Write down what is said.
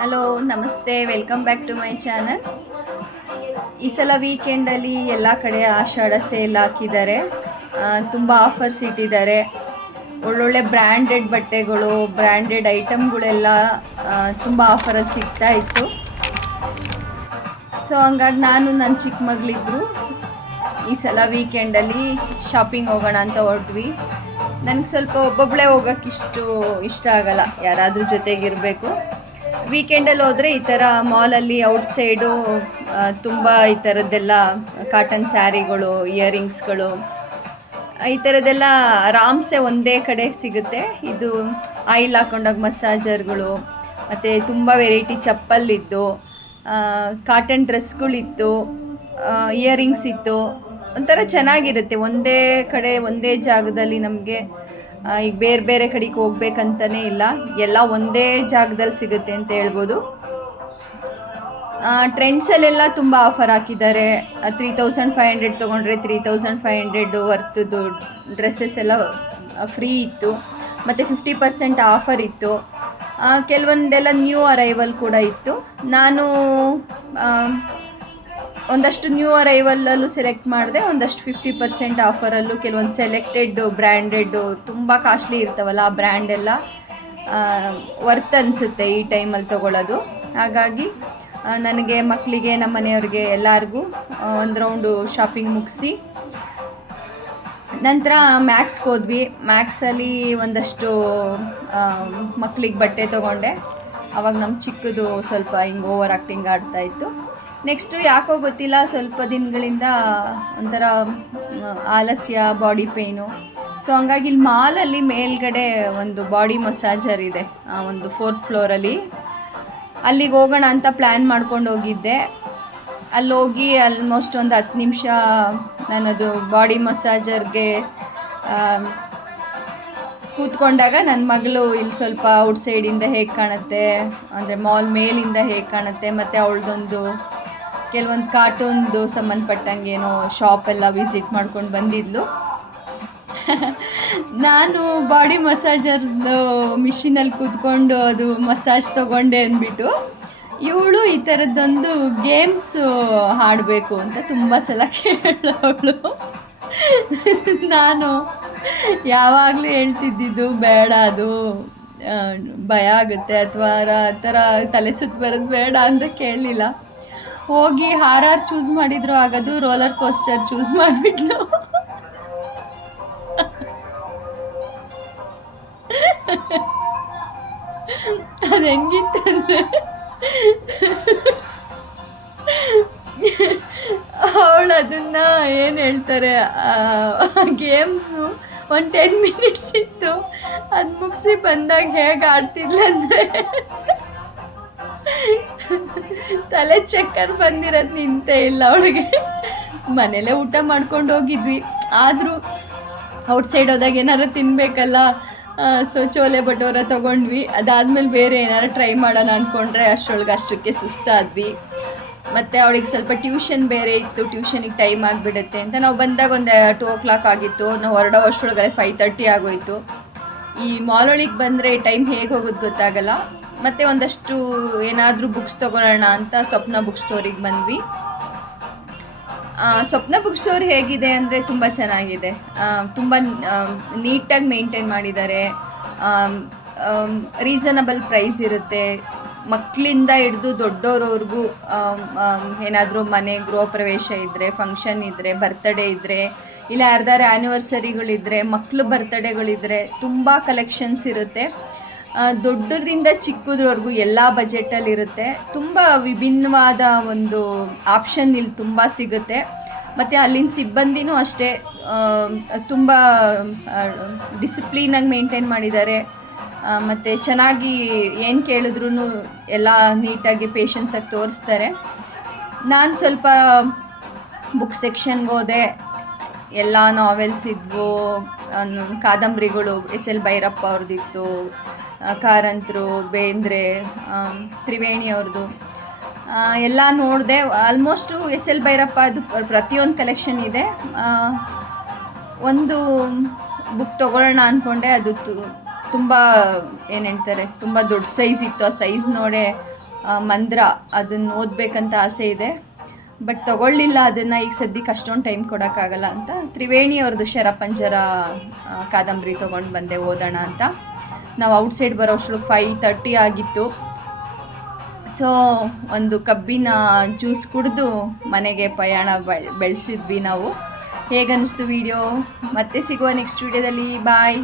Hello ನಮಸ್ತೆ, welcome back to my channel. ಈ ಸಲ ವೀಕೆಂಡಲ್ಲಿ ಎಲ್ಲ ಕಡೆ ಆಷಾಢ ಸೇಲ್ ಹಾಕಿದ್ದಾರೆ. ತುಂಬ ಆಫರ್ಸ್ ಇಟ್ಟಿದ್ದಾರೆ. ಒಳ್ಳೊಳ್ಳೆ ಬ್ರ್ಯಾಂಡೆಡ್ ಬಟ್ಟೆಗಳು, ಬ್ರ್ಯಾಂಡೆಡ್ ಐಟಮ್ಗಳೆಲ್ಲ ತುಂಬ ಆಫರಲ್ಲಿ ಸಿಗ್ತಾ ಇತ್ತು. ಸೊ ಹಂಗಾಗಿ ನಾನು ನನ್ನ ಚಿಕ್ಕ ಮಗಳಿದ್ರು ಈ ಸಲ ವೀಕೆಂಡಲ್ಲಿ ಶಾಪಿಂಗ್ ಹೋಗೋಣ ಅಂತ ಹೊರಟ್ವಿ. ನನಗೆ ಸ್ವಲ್ಪ ಒಬ್ಬೊಬ್ಬಳೇ ಹೋಗೋಕ್ಕೆ ಇಷ್ಟ ಆಗಲ್ಲ, ಯಾರಾದರೂ ಜೊತೆಗಿರಬೇಕು. ವೀಕೆಂಡಲ್ಲಿ ಹೋದರೆ ಈ ಥರ ಮಾಲಲ್ಲಿ ಔಟ್ಸೈಡು ತುಂಬ ಈ ಥರದ್ದೆಲ್ಲ ಕಾಟನ್ ಸ್ಯಾರಿಗಳು, ಇಯರಿಂಗ್ಸ್ಗಳು, ಈ ಥರದ್ದೆಲ್ಲ ಆರಾಮ್ಸೆ ಒಂದೇ ಕಡೆ ಸಿಗುತ್ತೆ. ಇದು ಆಯಿಲ್ ಹಾಕೊಂಡಾಗ ಮಸಾಜರ್ಗಳು, ಮತ್ತು ತುಂಬ ವೆರೈಟಿ ಚಪ್ಪಲಿದ್ದು, ಕಾಟನ್ ಡ್ರೆಸ್ಗಳಿತ್ತು, ಇಯರಿಂಗ್ಸ್ ಇತ್ತು. ಒಂಥರ ಚೆನ್ನಾಗಿರುತ್ತೆ. ಒಂದೇ ಕಡೆ ಒಂದೇ ಜಾಗದಲ್ಲಿ ನಮಗೆ ಈಗ ಬೇರೆ ಬೇರೆ ಕಡೆಗೆ ಹೋಗ್ಬೇಕಂತಲೇ ಇಲ್ಲ, ಎಲ್ಲ ಒಂದೇ ಜಾಗದಲ್ಲಿ ಸಿಗುತ್ತೆ ಅಂತ ಹೇಳ್ಬೋದು. ಟ್ರೆಂಡ್ಸಲ್ಲೆಲ್ಲ ತುಂಬ ಆಫರ್ ಹಾಕಿದ್ದಾರೆ. 3500 ತೊಗೊಂಡ್ರೆ 3500 ವರ್ತ್ದು ಡ್ರೆಸ್ಸಸ್ ಎಲ್ಲ ಫ್ರೀ ಇತ್ತು, ಮತ್ತು 50% ಆಫರ್ ಇತ್ತು. ಕೆಲವೊಂದೆಲ್ಲ ನ್ಯೂ ಅರೈವಲ್ ಕೂಡ ಇತ್ತು. ನಾನು ಒಂದಷ್ಟು ನ್ಯೂ ಅರೈವಲಲ್ಲೂ ಸೆಲೆಕ್ಟ್ ಮಾಡಿದೆ, ಒಂದಷ್ಟು 50% ಆಫರಲ್ಲೂ ಕೆಲವೊಂದು ಸೆಲೆಕ್ಟೆಡ್ ಬ್ರ್ಯಾಂಡೆಡ್ಡು ತುಂಬ ಕಾಸ್ಟ್ಲಿ ಇರ್ತಾವಲ್ಲ, ಆ ಬ್ರ್ಯಾಂಡೆಲ್ಲ ವರ್ತ್ ಅನಿಸುತ್ತೆ ಈ ಟೈಮಲ್ಲಿ ತೊಗೊಳ್ಳೋದು. ಹಾಗಾಗಿ ನನಗೆ, ಮಕ್ಕಳಿಗೆ, ನಮ್ಮ ಮನೆಯವ್ರಿಗೆ ಎಲ್ಲರಿಗೂ ಒಂದು ರೌಂಡು ಶಾಪಿಂಗ್ ಮುಗಿಸಿ ನಂತರ ಮ್ಯಾಕ್ಸ್ಗೆ ಹೋದ್ವಿ. ಮ್ಯಾಕ್ಸಲ್ಲಿ ಒಂದಷ್ಟು ಮಕ್ಕಳಿಗೆ ಬಟ್ಟೆ ತೊಗೊಂಡೆ. ಆವಾಗ ನಮ್ಮ ಚಿಕ್ಕದು ಸ್ವಲ್ಪ ಹಿಂಗೆ ಓವರ್ ಆ್ಯಕ್ಟಿಂಗ್ ಆಡ್ತಾಯಿತ್ತು. ನೆಕ್ಸ್ಟು ಯಾಕೋ ಗೊತ್ತಿಲ್ಲ, ಸ್ವಲ್ಪ ದಿನಗಳಿಂದ ಒಂಥರ ಆಲಸ್ಯ, ಬಾಡಿ ಪೇಯ್ನು. ಸೊ ಹಂಗಾಗಿ ಇಲ್ಲಿ ಮಾಲಲ್ಲಿ ಮೇಲ್ಗಡೆ ಒಂದು ಬಾಡಿ ಮಸಾಜರ್ ಇದೆ, ಒಂದು 4th ಫ್ಲೋರಲ್ಲಿ. ಅಲ್ಲಿಗೆ ಹೋಗೋಣ ಅಂತ ಪ್ಲ್ಯಾನ್ ಮಾಡ್ಕೊಂಡು ಹೋಗಿದ್ದೆ. ಅಲ್ಲೋಗಿ ಆಲ್ಮೋಸ್ಟ್ ಒಂದು 10 ನಿಮಿಷ ನನ್ನದು ಬಾಡಿ ಮಸಾಜರ್ಗೆ ಕೂತ್ಕೊಂಡಾಗ ನನ್ನ ಮಗಳು ಇಲ್ಲಿ ಸ್ವಲ್ಪ ಔಟ್ಸೈಡಿಂದ ಹೇಗೆ ಕಾಣುತ್ತೆ, ಅಂದರೆ ಮಾಲ್ ಮೇಲಿಂದ ಹೇಗೆ ಕಾಣುತ್ತೆ, ಮತ್ತು ಅವಳದೊಂದು ಕೆಲವೊಂದು ಕಾರ್ಟೂನ್ದು ಸಂಬಂಧಪಟ್ಟಂಗೇನೋ ಶಾಪೆಲ್ಲ ವಿಸಿಟ್ ಮಾಡ್ಕೊಂಡು ಬಂದಿದ್ಲು. ನಾನು ಬಾಡಿ ಮಸಾಜರ್ದು ಮಿಷಿನಲ್ಲಿ ಕೂತ್ಕೊಂಡು ಅದು ಮಸಾಜ್ ತೊಗೊಂಡೆ ಅಂದ್ಬಿಟ್ಟು, ಇವಳು ಈ ಥರದ್ದೊಂದು ಗೇಮ್ಸು ಆಡಬೇಕು ಅಂತ ತುಂಬ ಸಲ ಕೇಳೋಳು. ನಾನು ಯಾವಾಗಲೂ ಹೇಳ್ತಿದ್ದಿದ್ದು ಬೇಡ, ಅದು ಭಯ ಆಗುತ್ತೆ ಅಥವಾ ಆ ಥರ ತಲೆ ಸುತ್ತ ಬರೋದು ಬೇಡ ಅಂತ ಕೇಳಲಿಲ್ಲ. ಹೋಗಿ ಹಾರಾರ್ ಚೂಸ್ ಮಾಡಿದ್ರು, ಆಗೋದು ರೋಲರ್ ಕೋಸ್ಟರ್ ಚೂಸ್ ಮಾಡಿಬಿಟ್ಲು. ಅದು ಹೆಂಗಿತ್ತಂದರೆ, ಅವಳು ಅದನ್ನು ಏನು ಹೇಳ್ತಾರೆ, ಗೇಮ್ಸು ಒಂದು 10 ಮಿನಿಟ್ಸ್ ಇತ್ತು. ಅದು ಮುಗಿಸಿ ಬಂದಾಗ ಹೇಗೆ ಆಡ್ತಿದ್ಲಂದರೆ, ತಲೆ ಚಕ್ಕರ್ ಬಂದಿರೋದು ನಿಂತೇ ಇಲ್ಲ ಅವಳಿಗೆ. ಮನೇಲೇ ಊಟ ಮಾಡ್ಕೊಂಡು ಹೋಗಿದ್ವಿ, ಆದರೂ ಔಟ್ಸೈಡ್ ಹೋದಾಗ ಏನಾರು ತಿನ್ನಬೇಕಲ್ಲ. ಸೊ ಚೋಲೆ ಭಟೂರ ತೊಗೊಂಡ್ವಿ. ಅದಾದಮೇಲೆ ಬೇರೆ ಏನಾರು ಟ್ರೈ ಮಾಡೋಣ ಅಂದ್ಕೊಂಡ್ರೆ ಅಷ್ಟಕ್ಕೆ ಸುಸ್ತಾದ್ವಿ. ಮತ್ತು ಅವಳಿಗೆ ಸ್ವಲ್ಪ ಟ್ಯೂಷನ್ ಬೇರೆ ಇತ್ತು, ಟ್ಯೂಷನಿಗೆ ಟೈಮ್ ಆಗಿಬಿಡುತ್ತೆ ಅಂತ ನಾವು ಬಂದಾಗ ಒಂದು 2 o'clock ಆಗಿತ್ತು. ನಾವು ಹೊರಡೋ ಅಷ್ಟರೊಳಗಡೆ 5:30 ಆಗೋಯಿತು. ಈ ಮಾಲೊಳಗೆ ಬಂದರೆ ಟೈಮ್ ಹೇಗೆ ಹೋಗೋದು ಗೊತ್ತಾಗಲ್ಲ. ಮತ್ತು ಒಂದಷ್ಟು ಏನಾದರೂ ಬುಕ್ಸ್ ತೊಗೊಳ್ಳೋಣ ಅಂತ ಸ್ವಪ್ನ ಬುಕ್ ಸ್ಟೋರಿಗೆ ಬಂದ್ವಿ. ಸ್ವಪ್ನ ಬುಕ್ ಸ್ಟೋರ್ ಹೇಗಿದೆ ಅಂದರೆ ತುಂಬ ಚೆನ್ನಾಗಿದೆ, ತುಂಬ ನೀಟಾಗಿ ಮೇಂಟೈನ್ ಮಾಡಿದ್ದಾರೆ. ರೀಸನಬಲ್ ಪ್ರೈಸ್ ಇರುತ್ತೆ. ಮಕ್ಕಳಿಂದ ಹಿಡಿದು ದೊಡ್ಡೋರವ್ರಿಗೂ ಏನಾದರೂ ಮನೆ ಗೃಹ ಪ್ರವೇಶ ಇದ್ದರೆ, ಫಂಕ್ಷನ್ ಇದ್ದರೆ, ಬರ್ತ್ಡೇ ಇದ್ದರೆ, ಇಲ್ಲ ಯಾರ್ದಾರು ಆ್ಯನಿವರ್ಸರಿಗಳಿದ್ದರೆ, ಮಕ್ಕಳು ಬರ್ತ್ಡೇಗಳಿದ್ದರೆ ತುಂಬ ಕಲೆಕ್ಷನ್ಸ್ ಇರುತ್ತೆ. ದೊಡ್ಡದ್ರಿಂದ ಚಿಕ್ಕದ್ರವರೆಗೂ ಎಲ್ಲ ಬಜೆಟಲ್ಲಿರುತ್ತೆ. ತುಂಬ ವಿಭಿನ್ನವಾದ ಒಂದು ಆಪ್ಷನ್ ಇಲ್ಲಿ ತುಂಬ ಸಿಗುತ್ತೆ. ಮತ್ತು ಅಲ್ಲಿನ ಸಿಬ್ಬಂದಿನೂ ಅಷ್ಟೇ, ತುಂಬ ಡಿಸಿಪ್ಲೀನಾಗಿ ಮೇಂಟೈನ್ ಮಾಡಿದ್ದಾರೆ. ಮತ್ತು ಚೆನ್ನಾಗಿ ಏನು ಕೇಳಿದ್ರೂ ಎಲ್ಲ ನೀಟಾಗಿ ಪೇಷನ್ಸಾಗಿ ತೋರಿಸ್ತಾರೆ. ನಾನು ಸ್ವಲ್ಪ ಬುಕ್ ಸೆಕ್ಷನ್ಗೆ ಹೋದೆ. ಎಲ್ಲ ನಾವೆಲ್ಸ್ ಇದ್ವು, ಕಾದಂಬರಿಗಳು, S.L. ಭೈರಪ್ಪ ಅವ್ರದ್ದಿತ್ತು, ಕಾರಂತರು, ಬೇಂದ್ರೆ, ತ್ರಿವೇಣಿ ಅವ್ರದ್ದು ಎಲ್ಲ ನೋಡಿದೆ. Almost S.L. ಭೈರಪ್ಪ ಅದು ಪ್ರತಿಯೊಂದು ಕಲೆಕ್ಷನ್ ಇದೆ. ಒಂದು ಬುಕ್ ತೊಗೊಳ್ಳೋಣ ಅಂದ್ಕೊಂಡೆ, ಅದು ತುಂಬ ಏನು ಹೇಳ್ತಾರೆ, ತುಂಬ ದೊಡ್ಡ ಸೈಜ್ ಇತ್ತು. ಆ ಸೈಜ್ ನೋಡೇ ಮಂದ್ರ ಅದನ್ನು ಓದಬೇಕಂತ ಆಸೆ ಇದೆ. ಬಟ್ ತೊಗೊಳ್ಳಿಲ್ಲ ಅದನ್ನು, ಈಗ ಸದ್ಯಕ್ಕೆ ಅಷ್ಟೊಂದು ಟೈಮ್ ಕೊಡೋಕ್ಕಾಗಲ್ಲ ಅಂತ ತ್ರಿವೇಣಿ ಅವ್ರದ್ದು ಶರಪಂಜರ ಕಾದಂಬರಿ ತೊಗೊಂಡು ಬಂದೆ ಓದೋಣ ಅಂತ. ನಾವು ಔಟ್ಸೈಡ್ ಬರೋಷ್ಟು 5:30 ಆಗಿತ್ತು. ಸೊ ಒಂದು ಕಬ್ಬಿನ ಜ್ಯೂಸ್ ಕುಡಿದು ಮನೆಗೆ ಪಯಣ ಬೆಳೆಸಿದ್ವಿ ನಾವು. ಹೇಗನ್ನಿಸ್ತು ವಿಡಿಯೋ? ಮತ್ತೆ ಸಿಗುವ ನೆಕ್ಸ್ಟ್ ವಿಡಿಯೋದಲ್ಲಿ. ಬಾಯ್.